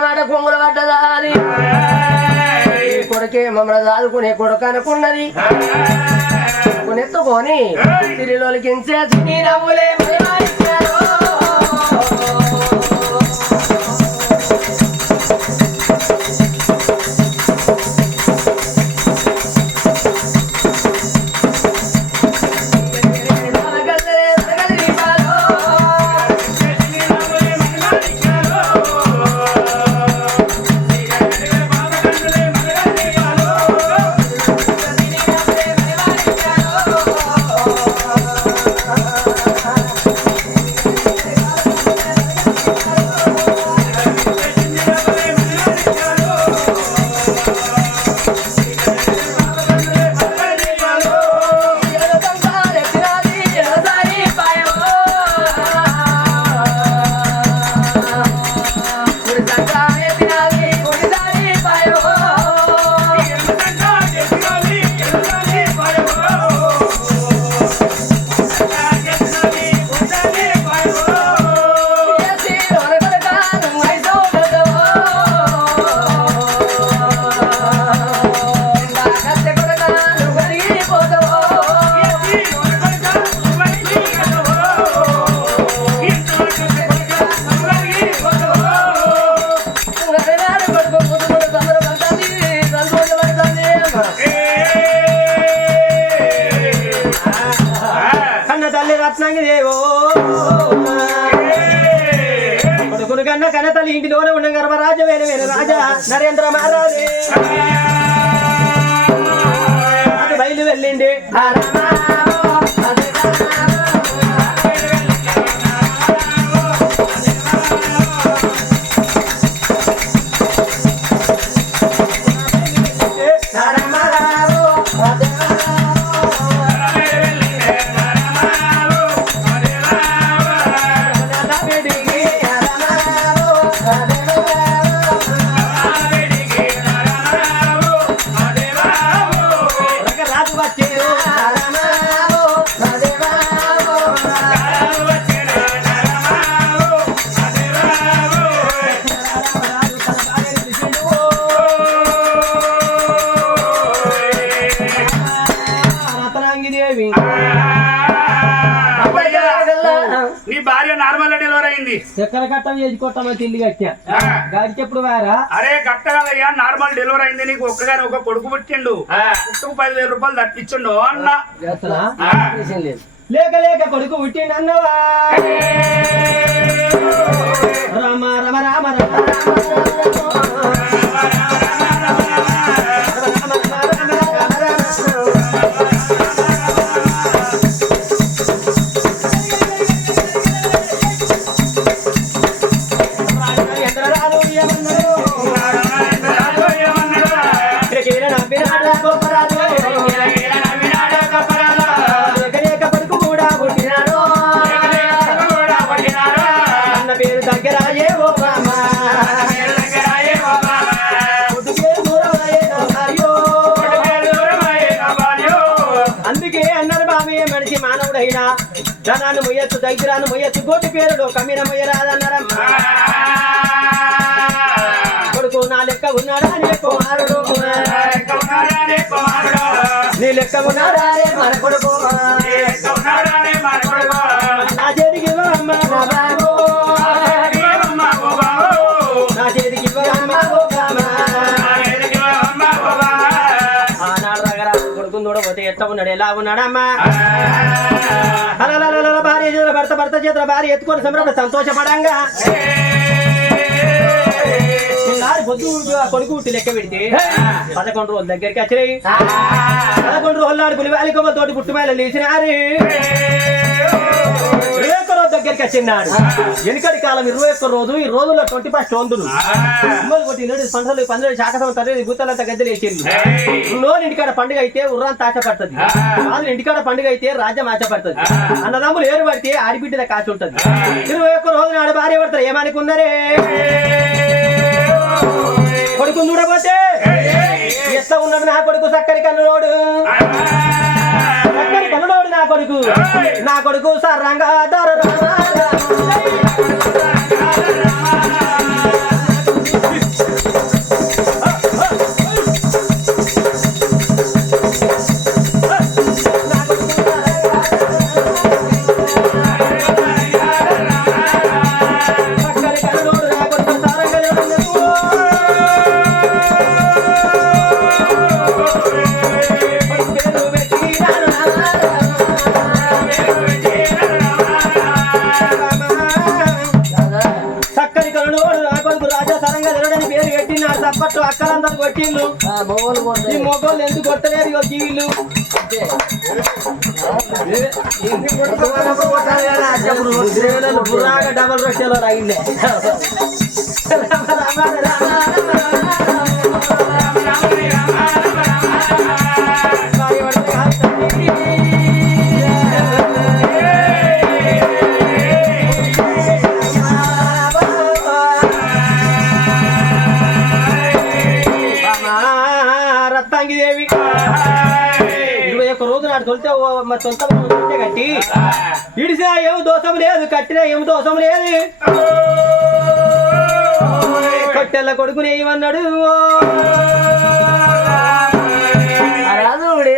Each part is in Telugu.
మాట కొంగులు పడ్డదా అని ఈ కొడుకే మమ్మల్ని దాదుకునే కొడుకు అనుకున్నది. కొనెత్తుకొని తిరిలోలికించే నవ్వులే చక్కెర కట్టం చేసి కొట్టమని తిండి కట్టా. ఎప్పుడు వారా? అరే గట్ట కదయ్యా నార్మల్ డెలివరీ అయింది నీకు. ఒక్కగాని ఒక కొడుకు పుట్టిండు. పుట్టుకు పదివేల రూపాయలు తప్పించుండు. అన్న. లేక లేక కొడుకు పుట్టిండు అన్నవా? రామ రమ రామ రమ. రాను దగ్గరాన్ని మొయ్యచ్చు గోటి పేరుడు మొయ్య మొయ్యరాదన్నారమ్మా కొడుకు నా లెక్క ఉన్నాడా నే కుమారుడు? నీ లెక్క ఉన్నాడా రే మన కొడుకు? నా చేతికి ఇవ్వమ్మా నా బాబు. నా చేతికి ఇవ్వమ్మా ఆనాడు దగ్గర కొడుకుని చూడబోతే ఎట్లా ఉన్నాడు? ఎలా ఉన్నాడమ్మా? అలలలలల చేతుల భర్త భర్త చేతుల భార్య ఎత్తుకొని సంబరపడి సంతోషపడంగా. పొద్దు కొడుకు లెక్క పెడితే పదకొండు రోజుల దగ్గరికి వచ్చినాయి. పదకొండు రోజుల నాడు పులివాలి కొమ్మ తోటి పుట్టుమేళ లేచినారు. దగ్గరికి వచ్చినాడు వెనుకటి కాలం ఇరవై ఒక్క రోజు ఈ రోజుల్లో ట్వంటీ ఫస్ట్ ఉమ్మలు కొట్టి ఇల్లు పంటలు పందులు శాఖసం తల్లి గుత్తలంతా గద్దెలు వేసింది ఉన్నోని ఇంటికాడ పండుగ అయితే ఉర్రాంత ఆశ పడుతుంది వాళ్ళు ఇంటికాడ పండుగ అయితే రాజ్యం ఆశ పడుతుంది అన్నదమ్ములు ఏరు పడితే ఆడిబిడ్డల కాచి ఉంటది. ఇరవై ఒక్క రోజు నాడు భార్య పడతారు. ఏమనుకున్నారే? కొడుకు చూడబోతే ఎట్లా ఉన్నాడు నా కొడుకు చక్కని కన్నులోడు నా కొడుకు. నా కొడుకు సర్రంగా దొర स्पेशल और आई है మా సొంత కట్టి. ఇడిసినా ఏమి దోషం లేదు కట్టినా ఏమి దోషం లేదు. కొట్టెల్ల కొడుకుని ఏమన్నాడు ఆ రాజుడి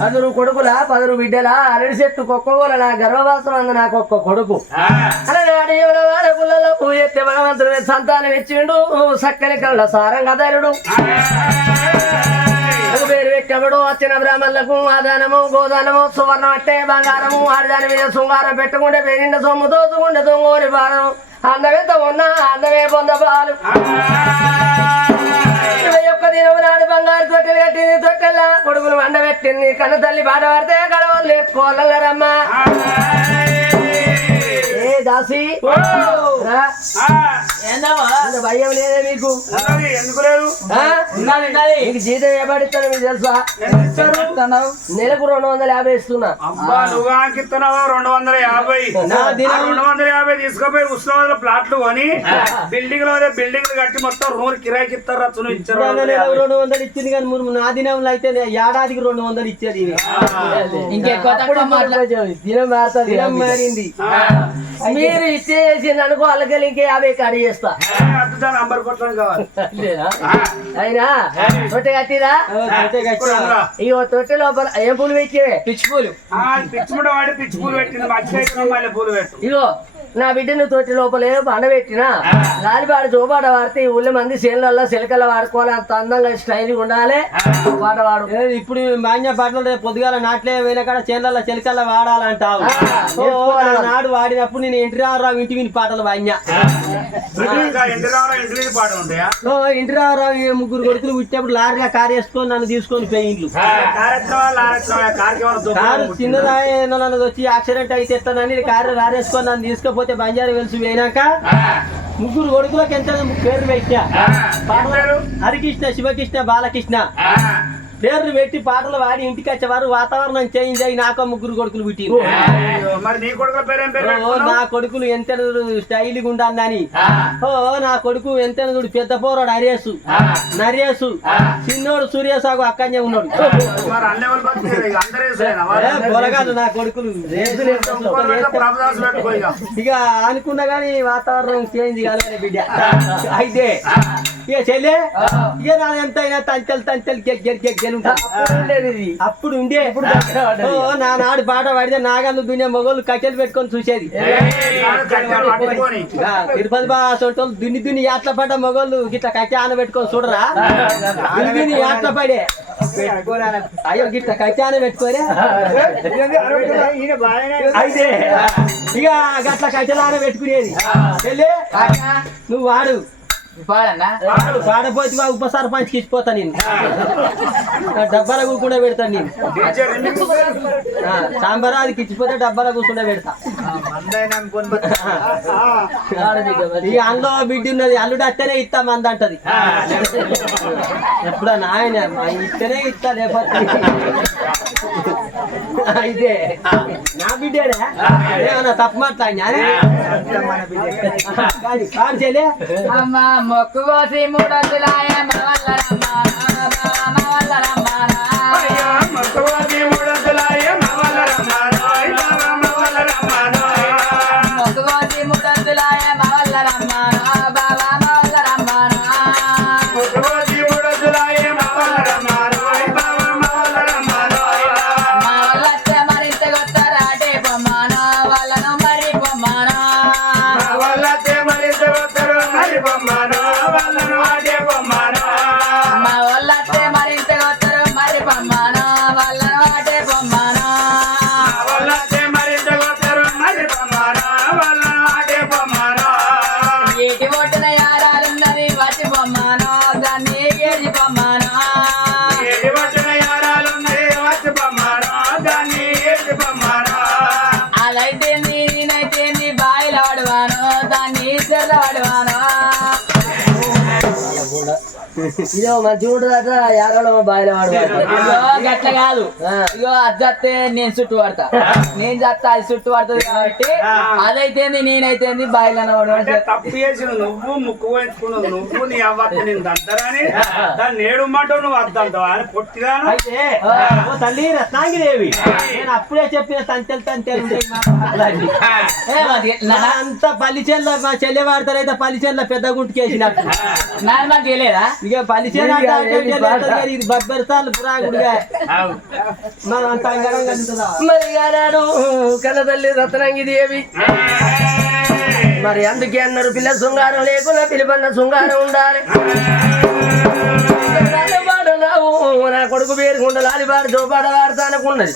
పదురు కొడుకులా పదురు బిడ్డలా అరడి చెట్టు కుక్కగోల నా గర్భవాసం అంది నాకు ఒక్క కొడుకు. పుల్లలో పూజ ఎత్తే భగవంతుడు సంతానం ఇచ్చిండు. సక్కని కళ్ళ సారం కదరుడు పేరు పెట్టబడు వచ్చిన బ్రాహ్మణులకు ఆదానము గోదానము సువర్ణం అట్టే బంగారము ఆడదాని మీద శృంగారం పెట్టుకుంటే పెరిగిన సొమ్ము దోచుకుంటే దొంగోని బాణం అందమెంత ఉన్నా అందమే ఇరవై ఒక్క దినం నాడు బంగారు తొట్టెలు కట్టింది తొట్టెల్లా. కొడుకులు వండబెట్టింది కన్న తల్లి బాట పడితే గడవలు లేపుకోవాలన్నారమ్మా ఏ దాసి? భయం లేదే మీకు? ఎందుకు లేదు? ఆ? మీకు జీతం ఏపడిస్తాను మీకు తెలుసా? నెలకు రెండు వందల యాభై ఇస్తున్నా. అబ్బా నువ్వు రెండు వందల యాభై. నా ఆ దినం రెండు వందల యాభై తీసుకుపోయి ఉస్మానాబాద్లో ప్లాట్లు కొని బిల్డింగ్లో బిల్డింగ్ కట్టి మొత్తం రూమ్ కిరాయికి ఇస్తారు రచ్చును ఇచ్చారు రెండు వందల యాభై. రెండు వందలు ఇచ్చింది కానీ మూడు నా దినంలో అయితే ఏడాదికి రెండు వందలు ఇచ్చేది. ఇంకెక్కువ దినం మారుతుంది దినం మారింది. మీరు ఇచ్చేసి అనుకో అల్లకెళ్ళి ఇంకే యాభై కడి చేస్తా. కొట్టడం కావాలి? అయినా? తొట్టె కట్టిరా. ఇగో లోపల ఏం పూలు పెట్టివే పిచ్చి పూలు. ఆ, పిచ్చి ముడ వాడి పిచ్చి పూలు పెట్టింది. పూలు పెట్టు. ఇగో నా బిడ్డను తొట్టి లోపలే పండబెట్టిన గాలిపాడు జోపాట వాడితే ఈ ఊళ్ళో మంది చేనులలో చిలకల వాడుకోవాలి అంత అందంగా స్టైల్ ఉండాలి. పాట వాడు. ఏ, ఇప్పుడు మాన్య పాటలు రేపు పొద్దుగాల నాట్లే పోయిన కాడ చేనులలో చెలికల్లా వాడాలంటావు. ఆ, ఓ, నా నాడు వాడినప్పుడు నేను ఇంటి రావు ఇంటి విని పాటలు ఇంకా ఇంటి రావు ఈ ముగ్గురు కొడుకులు పుట్టినప్పుడు లారీలో కారు వేసుకొని నన్ను తీసుకొని పోయిండ్లు. కారు దుఃఖం చిన్నదాయనది వచ్చి యాక్సిడెంట్ అయితే ఎత్తానని కారు రారేసుకొని నన్ను తీసుకపోతే బంజారు వెలిసి పోయినాక ముగ్గురు కొడుకులకు ఎంత పేరు పెట్టా పేరు? హరికృష్ణ శివకృష్ణ బాలకృష్ణ. పేర్లు పెట్టి పాటలు వాడి ఇంటికి వచ్చేవారు వాతావరణం చేంజ్ అయ్యి నాకో ముగ్గురు కొడుకులు పుట్టి నీ కొడుకుల ఎంత స్టైల్గా ఉండాలని. ఓ నా కొడుకు ఎంత పెద్ద పోరాడు హరేసు నరేసు చిన్నోడు సూర్యసాగు అక్కనే ఉన్నాడు. పొలగాదు నా కొడుకులు. ఇక. ఇక అనుకున్నా గానీ వాతావరణం చేంజ్ కాలేదు బిడ్డ. అయితే ఇక చెల్లె ఇక నా ఎంతైనా తంచెలు తంచెలు గెగ్ గెగ్ గెగ్ గెల్ ఉంటా. అప్పుడు ఉండేది ఇది. అప్పుడు ఉండే. ఓ నా నాడు పాట పాడితే నాగళ్ళు దున్నే మొగోళ్ళు కట్టెలు పెట్టుకొని చూసేది. తిరుపతి బాగా సొంటోళ్ళు దున్ని దున్ని యాట్ల పడ్డ మొగోళ్ళు గిట్ల కట్టె ఆన పెట్టుకొని చూడరా దున్ని దున్ని యాట్ల పడే. అయ్యో గిట్ల కట్టె ఆన పెట్టుకోరే అయితే ఇక గట్ల కట్టెలు ఆన పెట్టుకునేది నువ్వు వాడు. వాడు. పాడపోతే వా ఉప సర్పంచ్కి ఇచ్చిపోతా నేను. నా డబ్బాల కూకుండా పెడతాను నేను. సాంబారాదికి ఇచ్చిపోతే డబ్బాల కూకుండా పెడతా. ఈ అందులో బిడ్డ ఉన్నది అల్లుడు అట్టనే ఇస్తా మంది అంటది. ఎప్పుడన్నా ఆయన మా ఇస్తేనే ఇస్తా లేకపోతే అయితే నా బిడ్డేనే? ఏమన్నా తప్పు మాట్లాడినా? కాదు కాదు చెల్లె. అమ్మ మొక్కు కోసి గొత్తరు మరి ఇదో మంచిగా ఉంటుందట యాగలో బాయిల వాడు గట్ల కాదు. ఆ. ఇగో అది చస్తే నేను చుట్టూ పడతా. నేను చస్తా అది చుట్టూ పడుతుంది కాబట్టి అదైతేంది నేనైతేంది బాయిల వాడు అంటే తప్పు చేసిన నువ్వు ముక్కు పోయించుకున్నావు నువ్వు నీ అవ్వకు నేను దద్దరని దాన్ని ఏడుమ్మంటావు నువ్వు అని పొట్టిదాను? అయితే ఓ తల్లి రత్నాంగిదేవి నేను అప్పుడే చెప్పిన తంతెలు తంతెలు అంత పల్లి చెల్ల మా చెల్లె వాడతారైతే పల్లి చెల్ల పెద్ద గుంటుకేసినట్టు. నాది మాకు తెలియదా? ఇక ఇది పురాగుడిగా మనం మరి గానాడు కన్న తల్లి రత్నంగి దేవి మరి అందుకే అన్నారు పిల్ల శృంగారం లేకున్నా పిలిపన్న శృంగారం ఉండాలి. నా కొడుకు పేరుకుంట లాలిపాడు జోపాట వాడతా అనుకున్నది.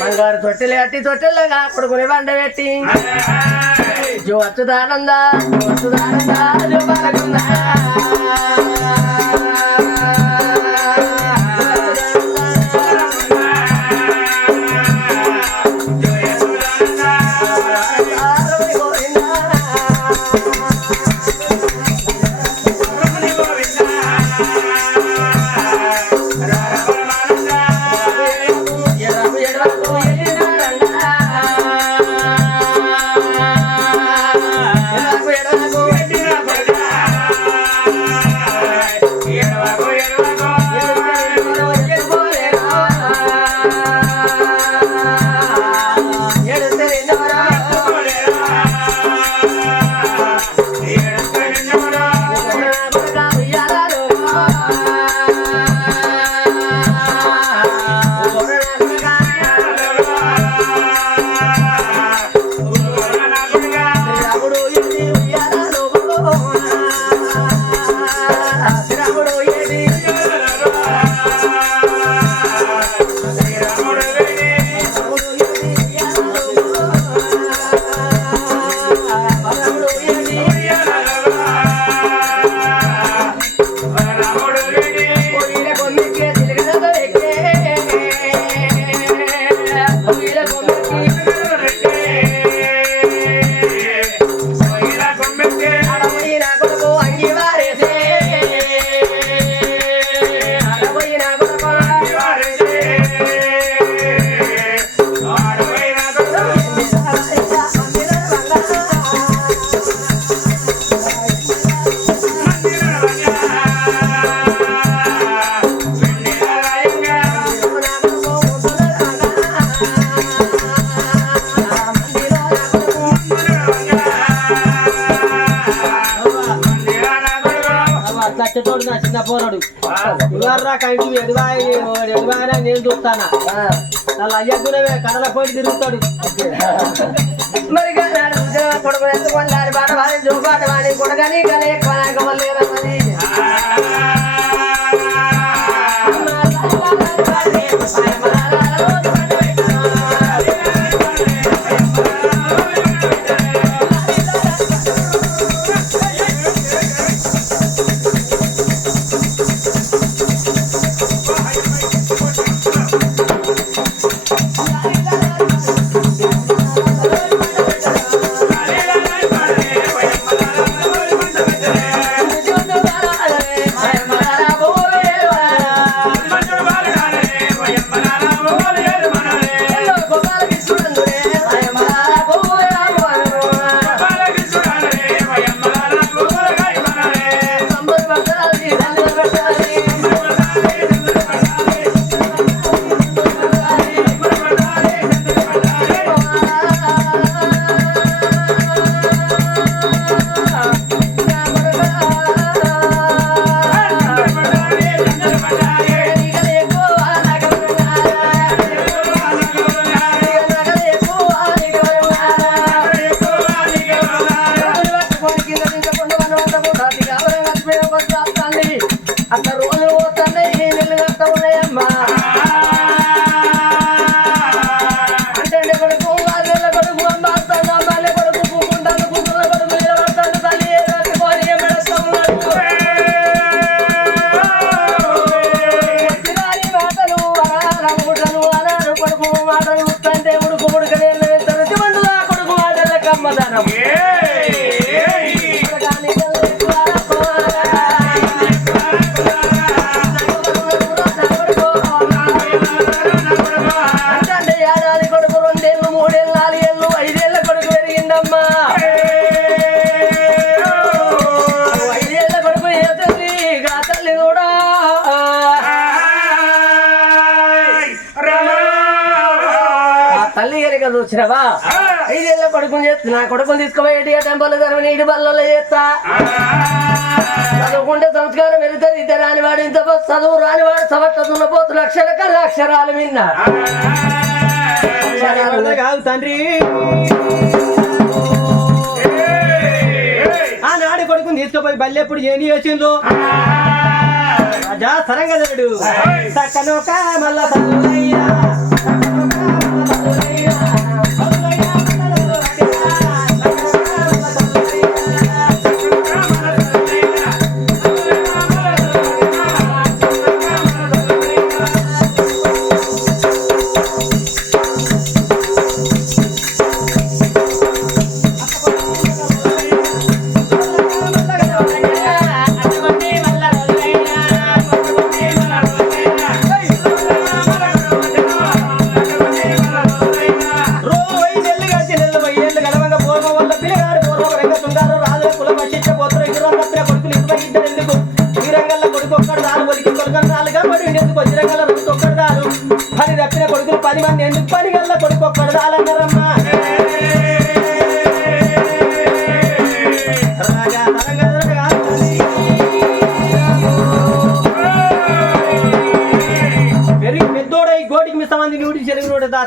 బంగారు తొట్టెలు అట్టి తొట్టెలుగా కొడుకుని బండ పెట్టి. జో అచ్చుదానందా జో అచ్చుదానందా జో బాలకుందా చిన్న పోరాడు ఇవర్రా కంటి ఎడువాయి ఎడువాయన నేను చూస్తానా? వాళ్ళ అయ్యకునవే కడల పోయి తిరుగుతాడు. మరి కొడుకు ఎత్తుకొని దాని బాట వాడి జోపాట వాడి కొడగని కలే కొనకమల్లేరమ్మని ఐదేళ్ళ కొడుకుని చేస్తా నా కొడుకుని తీసుకుపోయేటి టెంపుల్ గారు నీటి బల్లలో చేస్తా. చదువుకుంటే సంస్కారం వెళ్తారు ఇద్దరు రానివాడు ఇంత చదువు రానివాడు సమర్థతున్న పోతు లక్షల కల్లా అక్షరాలు విన్నా. కాదు తండ్రి. ఆనాడు కొడుకుని తీసుకుపోయి బల్లెప్పుడు ఏం చేసిందో రాజా సరంగదేవుడు సక్కనొక మల్ల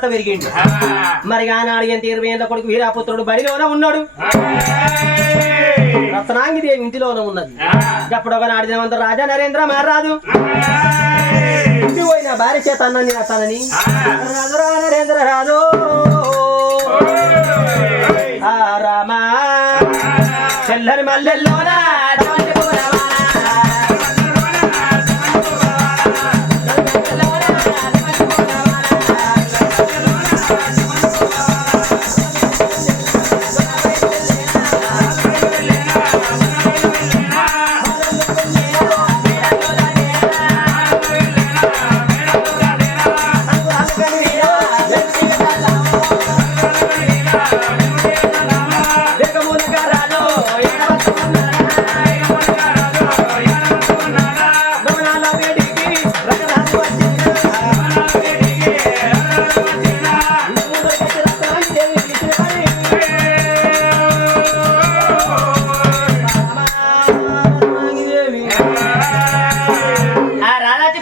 దాత పెరిగిండు. మరి ఆనాడు ఎంత ఇరవై ఏళ్ళ కొడుకు వీరాపుత్రుడు బడిలోనే ఉన్నాడు. రత్నాంగి దేవి ఇంటిలోనే ఉన్నది. అప్పుడు ఒక నాడు దినవంత రాజా నరేంద్ర మారాదు ఇంటి పోయిన భార్య చేత అన్నని అతనని రాజురా నరేంద్ర రాజు. ఆ రామా. చెల్లని మల్లెల్లోనా?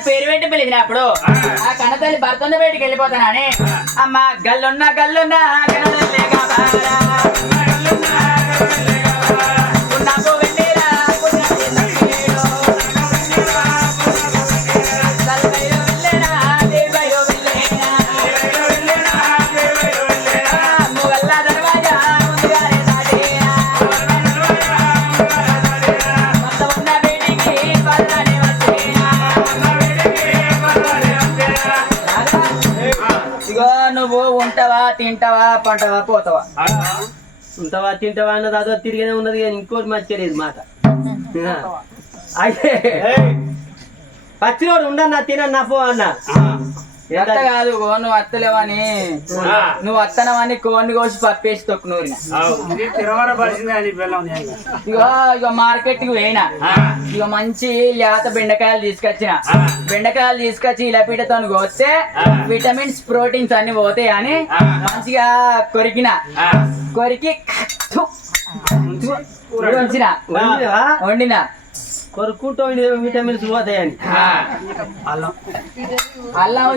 పేరు పెట్టి పిలిచినప్పుడు ఆ. కన్నతల్లి భర్తను బయటికి వెళ్ళిపోతానని అమ్మ గల్లున్న గల్లున్న గల్లుల్లే తింటావా పంటవా పోతావా? ఉంటావా తింటావా అన్నది అదో తిరిగినే ఉన్నది కానీ ఇంకోటి మర్చలేదు మాట. అయితే పచ్చినోడు ఉండన్నా తినన్నా పో అన్న. అత్త కాదు ఓ నువ్వు అత్తలేవని. నువ్వు అత్తనవని కోడిని కోసి పప్పేసి తొక్కు నూరిన తిరవర పరిచింది అని పిల్లం ఇగో ఇగో మార్కెట్కి పోయినా ఇగో మంచి లేత బెండకాయలు తీసుకొచ్చిన. బెండకాయలు తీసుకొచ్చి ఇలా పీటతో కోస్తే విటమిన్స్ ప్రోటీన్స్ అన్ని పోతాయి అని మంచిగా కొరికిన. కొరికి? వండిన. కొరుక్కుంటూ విటమిన్స్ పోతాయని. అల్లం.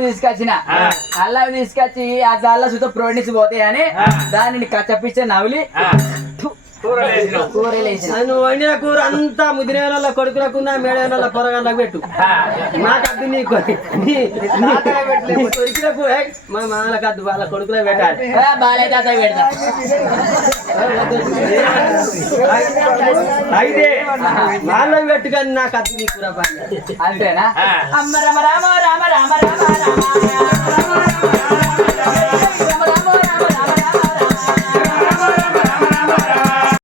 తీసుకొచ్చిన. అల్లం తీసుకొచ్చి ఆ దానిలో సుత ప్రోటీన్స్ పోతాయి అని దానిని కచ్చపిచ్చ వేసిన నువ్వు వండిన కూర అంతా ముదిరేల కొడుకులకున్నా మేడల పొరగాళ్ళకు పెట్టు. నాకు అద్దు నీ కొడుకుల కూర ఏయ్, మా మామలకు అద్దు వాళ్ళ కొడుకులే పెట్టాలి. అయితే వాళ్ళకి పెట్టు కానీ నాకు అద్దు నీ కూర అంతేనా? అమ్మ రమ రామ రామ రామ రామ రామ.